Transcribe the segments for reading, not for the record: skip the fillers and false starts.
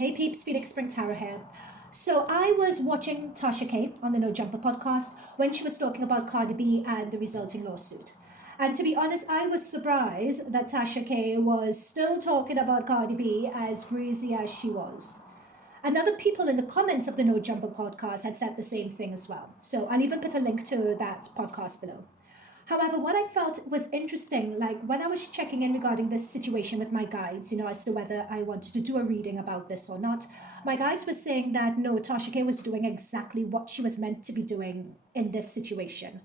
Hey peeps, Phoenix Spring Tarot here. So I was watching Tasha K on the No Jumper podcast when she was talking about Cardi B and the resulting lawsuit. And to be honest, I was surprised that Tasha K was still talking about Cardi B as breezy as she was. And other people in the comments of the No Jumper podcast had said the same thing as well. So I'll even put a link to that podcast below. However, what I felt was interesting, like when I was checking in regarding this situation with my guides, as to whether I wanted to do a reading about this or not, my guides were saying that no, Tasha K was doing exactly what she was meant to be doing in this situation.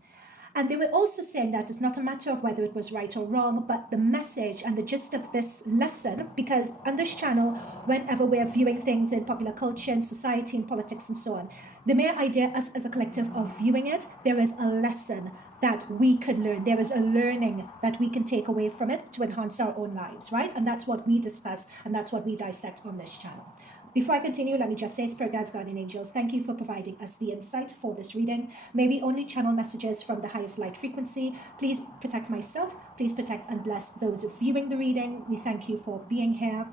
And they were also saying that it's not a matter of whether it was right or wrong, but the message and the gist of this lesson, because on this channel, whenever we're viewing things in popular culture and society and politics and so on, the mere idea us as a collective of viewing it, there is a lesson that we could learn. There is a learning that we can take away from it to enhance our own lives, right? And that's what we discuss and that's what we dissect on this channel. Before I continue, let me just say, Spirit Guides, Guardian Angels, thank you for providing us the insight for this reading. May we only channel messages from the highest light frequency. Please protect myself. Please protect and bless those viewing the reading. We thank you for being here.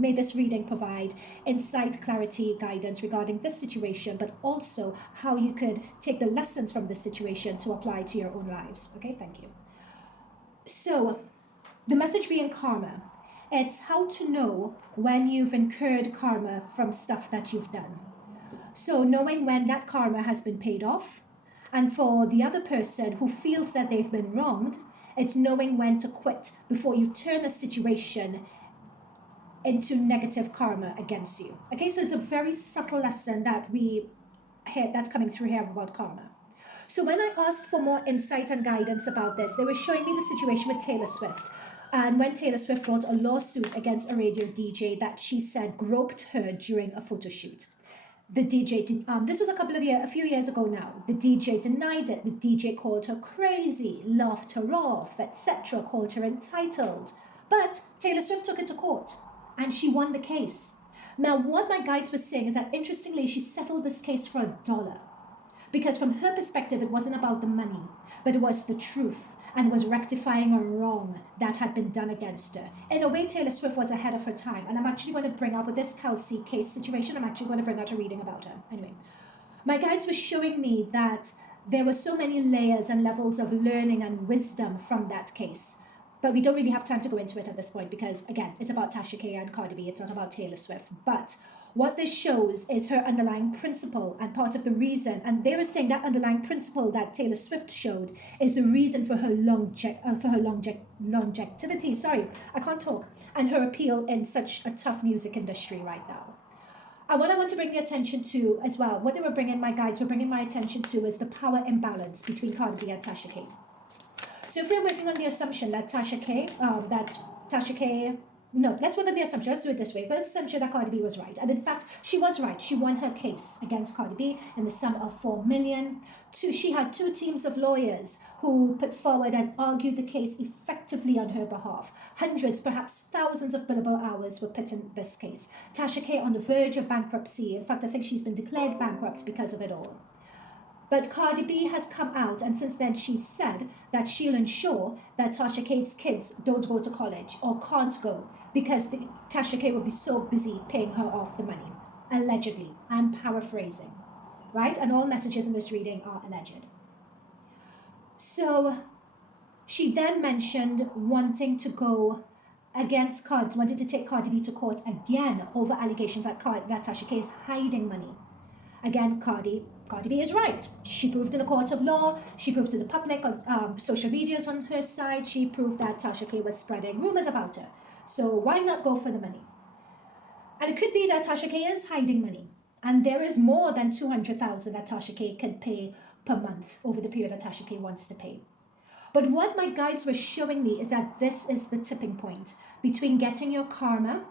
May this reading provide insight, clarity, guidance regarding this situation, but also how you could take the lessons from this situation to apply to your own lives. Okay, thank you. So, the message being karma. It's how to know when you've incurred karma from stuff that you've done. So knowing when that karma has been paid off, and for the other person who feels that they've been wronged, it's knowing when to quit before you turn a situation into negative karma against you. Okay, so it's a very subtle lesson that that's coming through here about karma. So when I asked for more insight and guidance about this, they were showing me the situation with Taylor Swift. And when Taylor Swift brought a lawsuit against a radio DJ that she said groped her during a photo shoot. The DJ did, this was a few years ago now. The DJ denied it. The DJ called her crazy, laughed her off, etc., called her entitled. But Taylor Swift took it to court and she won the case. Now, what my guides were saying is that interestingly, she settled this case for $1. Because from her perspective, it wasn't about the money, but it was the truth and was rectifying a wrong that had been done against her. In a way, Taylor Swift was ahead of her time. And I'm actually going to bring up with this Kelsey case situation, I'm actually going to bring out a reading about her. Anyway, my guides were showing me that there were so many layers and levels of learning and wisdom from that case. But we don't really have time to go into it at this point because, again, it's about Tasha K and Cardi B. It's not about Taylor Swift. But what this shows is her underlying principle and part of the reason. And they were saying that underlying principle that Taylor Swift showed is the reason for her longevity. Sorry, I can't talk. And her appeal in such a tough music industry right now. And what I want to bring your attention to as well, what my guides were bringing my attention to is the power imbalance between Cardi B and Tasha K. So if we're working on the assumption that let's work on the assumption, let's do it this way. We're assumption that Cardi B was right. And in fact, she was right. She won her case against Cardi B in the sum of $4 million. She had 2 teams of lawyers who put forward and argued the case effectively on her behalf. Hundreds, perhaps thousands of billable hours were put in this case. Tasha K on the verge of bankruptcy. In fact, I think she's been declared bankrupt because of it all. But Cardi B has come out, and since then she said that she'll ensure that Tasha K's kids don't go to college or can't go because Tasha K will be so busy paying her off the money. Allegedly. I'm paraphrasing, right? And all messages in this reading are alleged. So she then mentioned wanting to take Cardi B to court again over allegations that Tasha K is hiding money. Again, Cardi B is right. She proved in a court of law. She proved to the public on social medias on her side. She proved that Tasha K was spreading rumors about her. So why not go for the money? And it could be that Tasha K is hiding money. And there is more than $200,000 that Tasha K can pay per month over the period that Tasha K wants to pay. But what my guides were showing me is that this is the tipping point between getting your karma,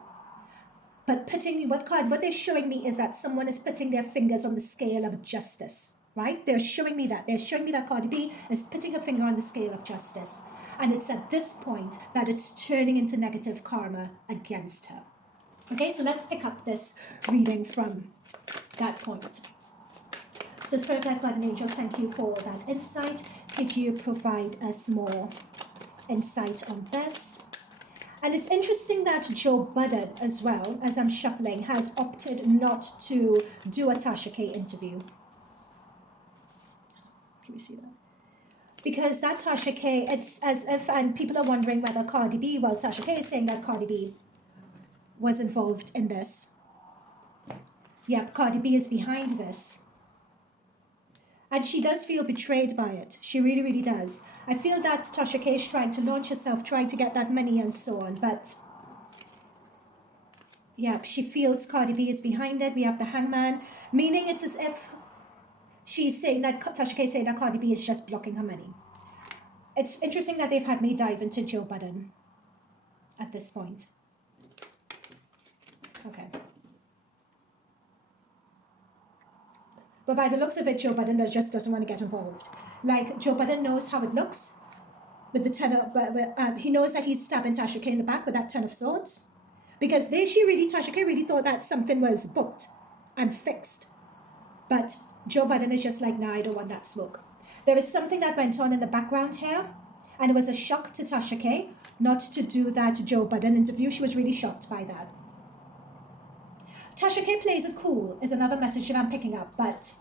but what they're showing me is that someone is putting their fingers on the scale of justice, right? They're showing me that. They're showing me that Cardi B is putting her finger on the scale of justice. And it's at this point that it's turning into negative karma against her. Okay, so let's pick up this reading from that point. So Spirit Guides, Guardian Angels, thank you for that insight. Could you provide us more insight on this? And it's interesting that Joe Budden, as well, as I'm shuffling, has opted not to do a Tasha K interview. Can we see that? Because that Tasha K, it's as if, and people are wondering whether Cardi B, well, Tasha K is saying that Cardi B was involved in this. Yep, Cardi B is behind this. And she does feel betrayed by it. She really, really does. I feel that Tasha K is trying to launch herself, trying to get that money and so on. But, yeah, she feels Cardi B is behind it. We have the hangman, meaning it's as if she's saying that, Tasha K is saying that Cardi B is just blocking her money. It's interesting that they've had me dive into Joe Budden at this point. Okay. But by the looks of it, Joe Budden just doesn't want to get involved. Like, Joe Budden knows how it looks with the he knows that he's stabbing Tasha K in the back with that 10 of swords. Because Tasha K really thought that something was booked and fixed. But Joe Budden is just like, nah, I don't want that smoke. There is something that went on in the background here, and it was a shock to Tasha K not to do that Joe Budden interview. She was really shocked by that. Tasha K plays it cool is another message that I'm picking up, but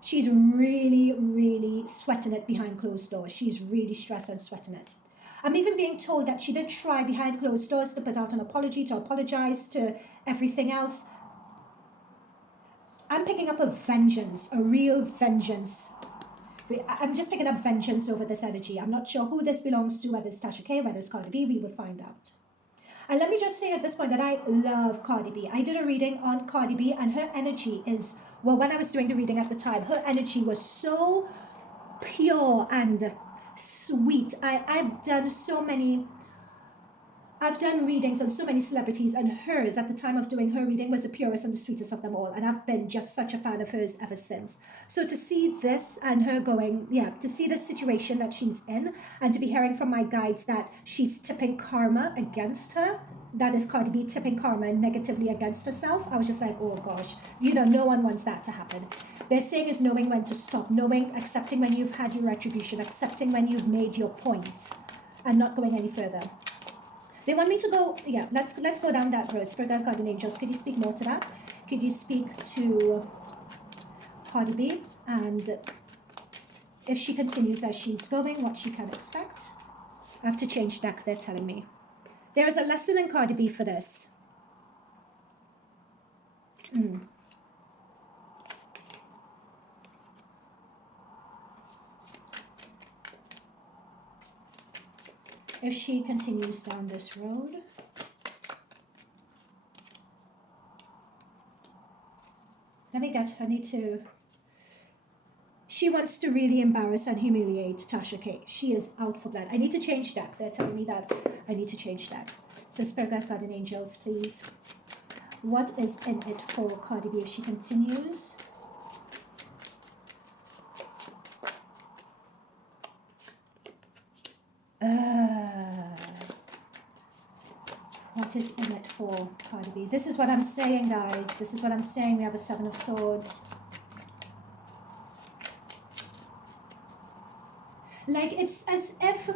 she's really, really sweating it behind closed doors. She's really stressed and sweating it. I'm even being told that she did try behind closed doors to put out an apology, to apologize to everything else. I'm picking up a vengeance, a real vengeance. I'm just picking up vengeance over this energy. I'm not sure who this belongs to, whether it's Tasha K, whether it's Cardi B, we will find out. And let me just say at this point that I love Cardi B. I did a reading on Cardi B, and her energy is, well, when I was doing the reading at the time, her energy was so pure and sweet. I've done readings on so many celebrities, and hers at the time of doing her reading was the purest and the sweetest of them all. And I've been just such a fan of hers ever since. So to see this and her going, to see the situation that she's in, and to be hearing from my guides that she's tipping karma against her, that is Cardi B tipping karma negatively against herself, I was just like, oh gosh, no one wants that to happen. They're saying is knowing when to stop, accepting when you've had your retribution, accepting when you've made your point, and not going any further. They want me to go, let's go down that road. Spirit guides, guardian angels, could you speak more to that? Could you speak to Cardi B, and if she continues as she's going, what she can expect? I have to change deck, they're telling me. There is a lesson in Cardi B for this. If she continues down this road, she wants to really embarrass and humiliate Tasha K. She is out for blood. I need to change that. They're telling me that I need to change that. So Spirit guides, guardian angels, please. What is in it for Cardi B if she continues? What is in it for Cardi B? This is what I'm saying, guys. This is what I'm saying. We have a 7 of swords. Like, it's as if,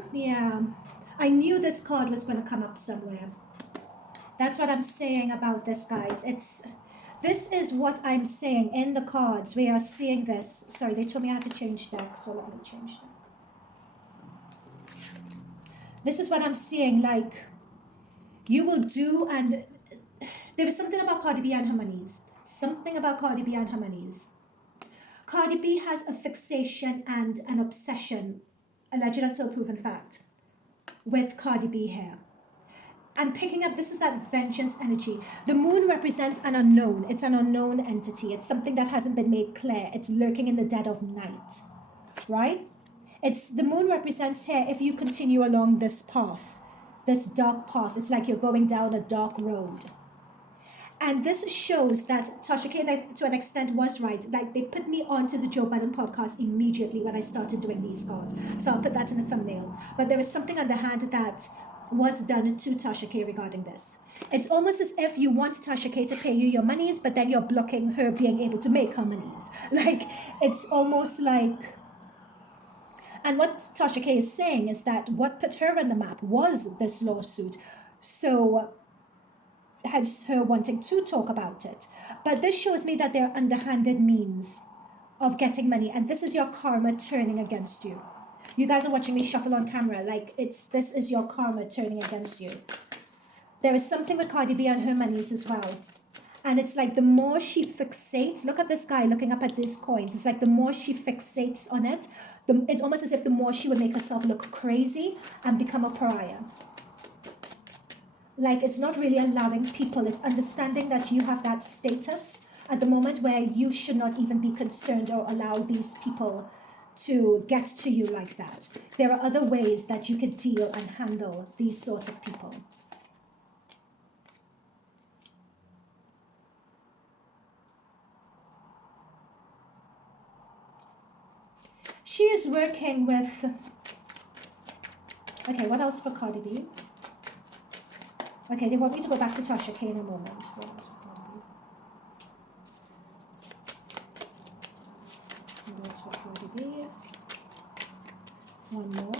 I knew this card was going to come up somewhere. That's what I'm saying about this, guys. This is what I'm saying in the cards. We are seeing this. Sorry, they told me I had to change deck, so let me change that. This is what I'm seeing, like, you will do, and there is something about Cardi B and her monies. Something about Cardi B and her monies. Cardi B has a fixation and an obsession, alleged until proven fact, with Cardi B here. And picking up, this is that vengeance energy. The moon represents an unknown. It's an unknown entity. It's something that hasn't been made clear. It's lurking in the dead of night, right? The moon represents here, if you continue along this path, this dark path, it's like you're going down a dark road. And this shows that Tasha K, to an extent, was right. Like, they put me onto the Joe Budden podcast immediately when I started doing these cards. So I'll put that in the thumbnail. But there is something underhand that was done to Tasha K regarding this. It's almost as if you want Tasha K to pay you your monies, but then you're blocking her being able to make her monies. Like, it's almost like... And what Tasha K is saying is that what put her on the map was this lawsuit. So hence her wanting to talk about it. But this shows me that there are underhanded means of getting money, and this is your karma turning against you. You guys are watching me shuffle on camera, like this is your karma turning against you. There is something with Cardi B and her monies as well. And it's like the more she fixates, look at this guy looking up at these coins. It's like the more she fixates on it, it's almost as if the more she would make herself look crazy and become a pariah. Like, it's not really allowing people, it's understanding that you have that status at the moment where you should not even be concerned or allow these people to get to you like that. There are other ways that you could deal and handle these sorts of people. She is working with... Okay, what else for Cardi B? Okay, they want me to go back to Tasha K in a moment. What else for Cardi B? What else for Cardi B? One more.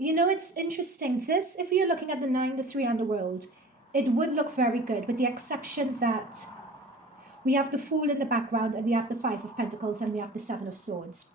You know, it's interesting. This, if you're looking at the 9, the 3 underworld, it would look very good, with the exception that we have the Fool in the background, and we have the 5 of Pentacles, and we have the 7 of Swords.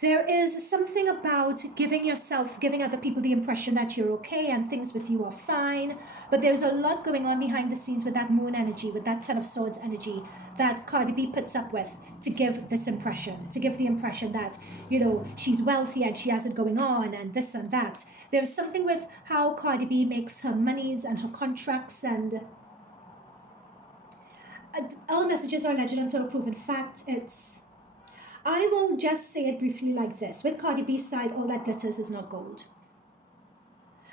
There is something about giving other people the impression that you're okay and things with you are fine. But there's a lot going on behind the scenes with that Moon energy, with that 10 of Swords energy that Cardi B puts up with to give this impression, to give the impression that, you know, she's wealthy and she has it going on and this and that. There's something with how Cardi B makes her monies and her contracts, and all messages are alleged until proven fact. I will just say it briefly like this. With Cardi B's side, all that glitters is not gold.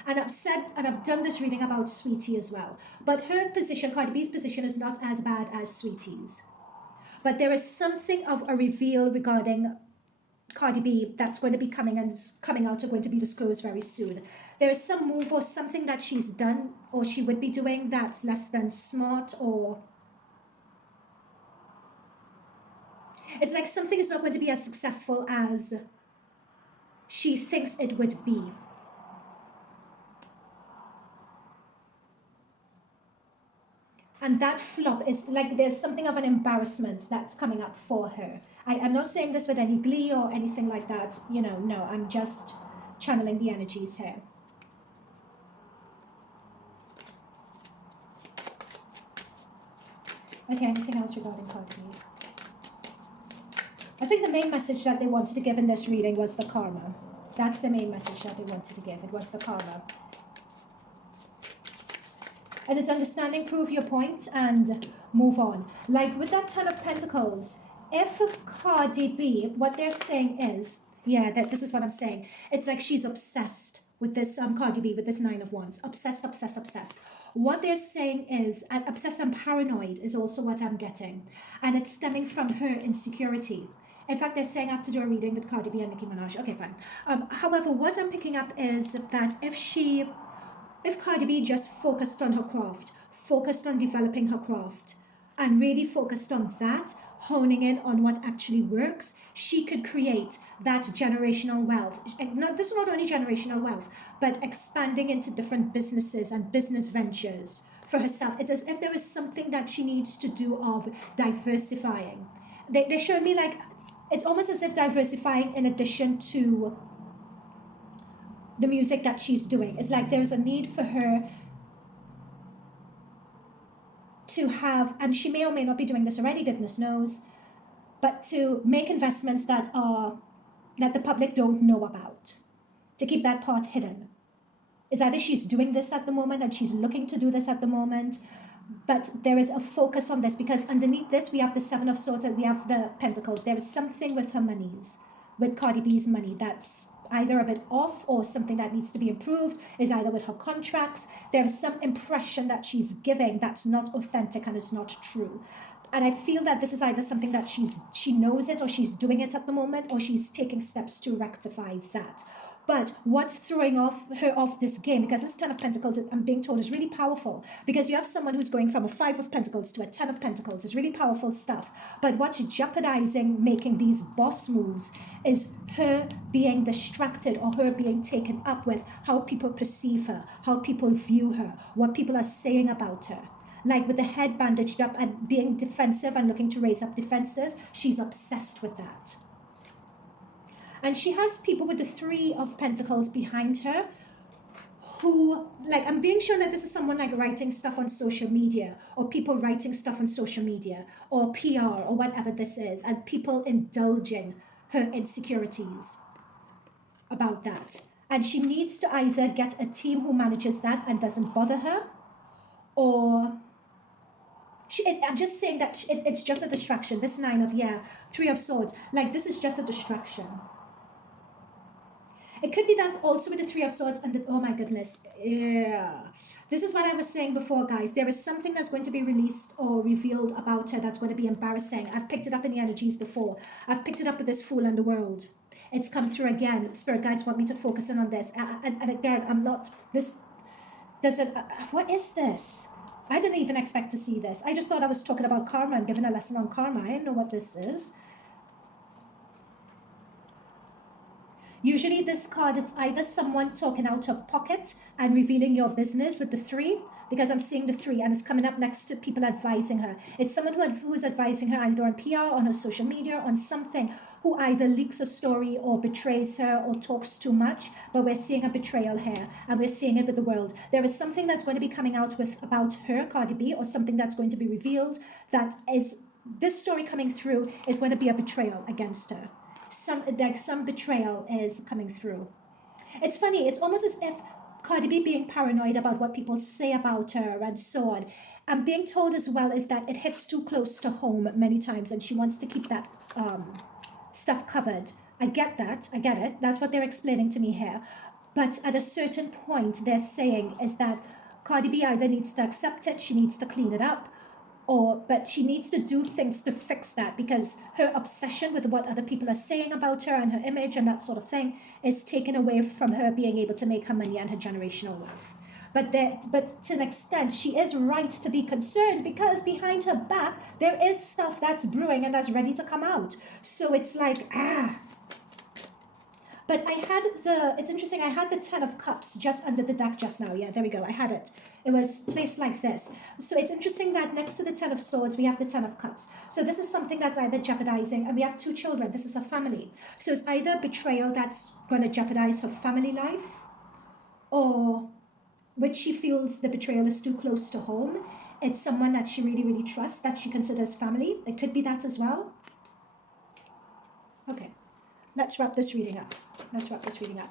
And I've said, and I've done this reading about Sweetie as well. But her position, Cardi B's position, is not as bad as Sweetie's. But there is something of a reveal regarding Cardi B that's going to be coming out or going to be disclosed very soon. There is some move or something that she's done or she would be doing that's less than smart, or it's like something is not going to be as successful as she thinks it would be. And that flop is like there's something of an embarrassment that's coming up for her. I'm not saying this with any glee or anything like that. You know, no, I'm just channeling the energies here. Okay, anything else regarding Cardi B? I think the main message that they wanted to give in this reading was the karma. That's the main message that they wanted to give. It was the karma. And it's understanding, prove your point, and move on. Like with that 10 of Pentacles, if Cardi B, what they're saying is, yeah, this is what I'm saying. It's like she's obsessed with this Cardi B, with this 9 of Wands. Obsessed, obsessed, obsessed. What they're saying is, and obsessed and paranoid is also what I'm getting. And it's stemming from her insecurity. In fact, they're saying I have to do a reading with Cardi B and Nicki Minaj. Okay, fine. However, what I'm picking up is that if Cardi B just focused on her craft, focused on developing her craft, and really focused on that, honing in on what actually works, she could create that generational wealth. This is not only generational wealth, but expanding into different businesses and business ventures for herself. It's as if there is something that she needs to do of diversifying. They showed me like, it's almost as if diversifying in addition to the music that she's doing. It's like there's a need for her to have, and she may or may not be doing this already, goodness knows, but to make investments that the public don't know about, to keep that part hidden. It's either she's doing this at the moment and she's looking to do this at the moment, but there is a focus on this because underneath this we have the 7 of Swords and we have the Pentacles. There is something with her monies, with Cardi B's money, that's either a bit off or something that needs to be improved, is either with her contracts. There's some impression that she's giving that's not authentic and it's not true. And I feel that this is either something that she knows it or she's doing it at the moment, or she's taking steps to rectify that. But what's throwing her off this game, because this Ten of Pentacles, I'm being told, is really powerful, because you have someone who's going from a Five of Pentacles to a Ten of Pentacles. It's really powerful stuff. But what's jeopardizing making these boss moves is her being distracted, or her being taken up with how people perceive her, how people view her, what people are saying about her. Like with the head bandaged up and being defensive and looking to raise up defenses, she's obsessed with that. And she has people with the Three of Pentacles behind her who, like, I'm being shown that this is someone like writing stuff on social media, or people writing stuff on social media, or PR, or whatever this is, and people indulging her insecurities about that. And she needs to either get a team who manages that and doesn't bother her, or I'm just saying that it's just a distraction. This Three of Swords, like, this is just a distraction. It could be that also with the Three of Swords and oh my goodness, yeah. This is what I was saying before, guys. There is something that's going to be released or revealed about her that's going to be embarrassing. I've picked it up in the energies before. I've picked it up with this Fool and the World. It's come through again. Spirit guides want me to focus in on this. And again, I'm not, what is this? I didn't even expect to see this. I just thought I was talking about karma and giving a lesson on karma. I didn't know what this is. Usually this card, it's either someone talking out of pocket and revealing your business with the Three, because I'm seeing the Three and it's coming up next to people advising her. It's someone who is advising her either on PR, on her social media, on something, who either leaks a story or betrays her or talks too much. But we're seeing a betrayal here, and we're seeing it with the world. There is something that's going to be coming out about her, Cardi B, or something that's going to be revealed that is, this story coming through is going to be a betrayal against her. Some betrayal is coming through. It's funny, it's almost as if Cardi B being paranoid about what people say about her and so on. I'm being told as well is that it hits too close to home many times, and she wants to keep that stuff covered. I get that, I get it. That's what they're explaining to me here. But at a certain point, they're saying is that Cardi B either needs to accept it, she needs to clean it up, but she needs to do things to fix that, because her obsession with what other people are saying about her and her image and that sort of thing is taken away from her being able to make her money and her generational wealth. But to an extent, she is right to be concerned, because behind her back, there is stuff that's brewing and that's ready to come out. So it's like, But it's interesting, I had the Ten of Cups just under the deck just now. Yeah, there we go, I had it. It was placed like this. So it's interesting that next to the Ten of Swords, we have the Ten of Cups. So this is something that's either jeopardizing, and we have 2 children, this is a family. So it's either betrayal that's going to jeopardize her family life, or which she feels the betrayal is too close to home. It's someone that she really, really trusts, that she considers family. It could be that as well. Okay, let's wrap this reading up.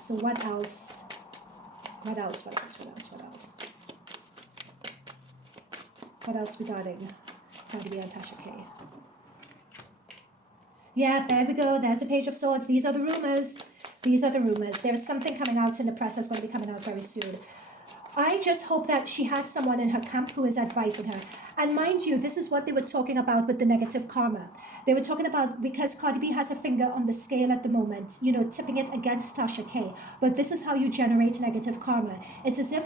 So what else? What else regarding Cardi B and Tasha K? Yeah, there we go. There's a Page of Swords. These are the rumors. There is something coming out in the press that's going to be coming out very soon. I just hope that she has someone in her camp who is advising her. And mind you, this is what they were talking about with the negative karma. They were talking about, because Cardi B has her finger on the scale at the moment, tipping it against Tasha K. But this is how you generate negative karma. It's as if,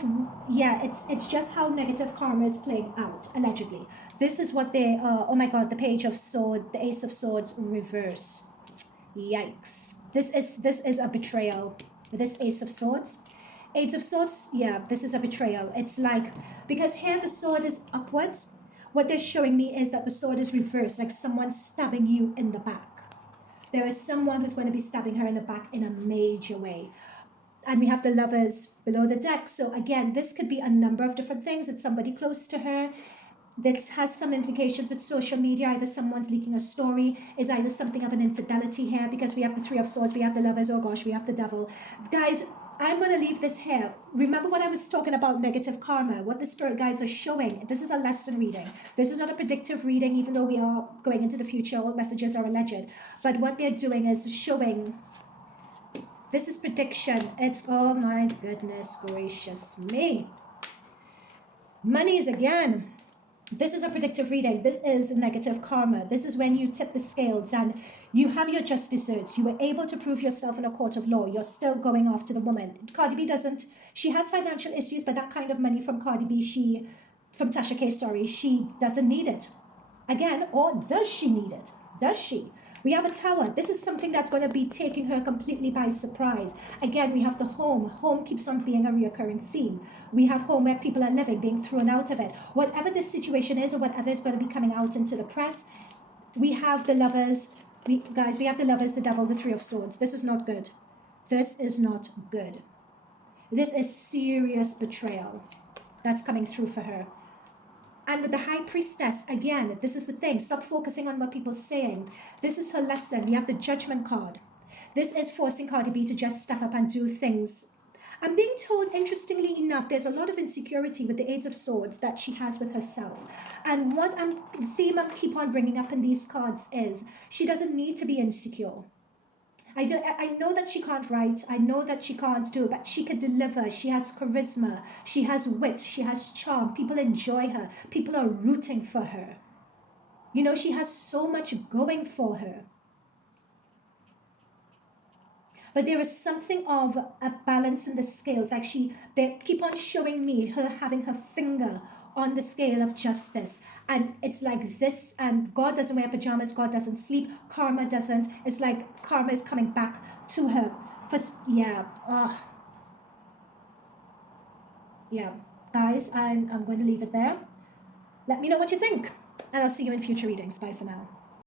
it's just how negative karma is playing out, allegedly. This is what they, oh my God, the Page of Swords, the Ace of Swords reverse. Yikes. This is a betrayal. This Ace of Swords. Ace of Swords, yeah, this is a betrayal. It's like, because here the sword is upwards, what they're showing me is that the sword is reversed, like someone stabbing you in the back. There is someone who's going to be stabbing her in the back in a major way. And we have the Lovers below the deck. So again, this could be a number of different things. It's somebody close to her. This has some implications with social media. Either someone's leaking a story, is either something of an infidelity here, because we have the Three of Swords, we have the Lovers, oh gosh, we have the Devil. Guys, I'm going to leave this here. Remember when I was talking about negative karma, what the spirit guides are showing. This is a lesson reading. This is not a predictive reading, even though we are going into the future. All messages are alleged. But what they're doing is showing, this is prediction. It's, oh my goodness gracious me. Monies again. This is a predictive reading. This is negative karma. This is when you tip the scales and you have your just desserts. You were able to prove yourself in a court of law. You're still going after the woman. Cardi B doesn't. She has financial issues, but that kind of money from Cardi B, from Tasha K, sorry, she doesn't need it. Again, or does she need it? Does she? We have a tower. This is something that's going to be taking her completely by surprise. Again, we have the home. Home keeps on being a reoccurring theme. We have home where people are living, being thrown out of it. Whatever this situation is or whatever is going to be coming out into the press, we have the lovers. Guys, we have the lovers, the devil, the three of swords. This is not good. This is not good. This is serious betrayal that's coming through for her. And with the high priestess, again, this is the thing. Stop focusing on what people are saying. This is her lesson. We have the judgment card. This is forcing Cardi B to just step up and do things. I'm being told, interestingly enough, there's a lot of insecurity with the Eight of Swords that she has with herself. And what theme I keep on bringing up in these cards is she doesn't need to be insecure. I know that she can't write. I know that she can't do it, but she could deliver. She has charisma. She has wit. She has charm. People enjoy her. People are rooting for her. You know, she has so much going for her. But there is something of a balance in the scales. Like they keep on showing me her having her finger on the scale of justice. And it's like this, and God doesn't wear pajamas, God doesn't sleep, karma doesn't. It's like karma is coming back to her. Yeah. Yeah. Guys, I'm going to leave it there. Let me know what you think. And I'll see you in future readings. Bye for now.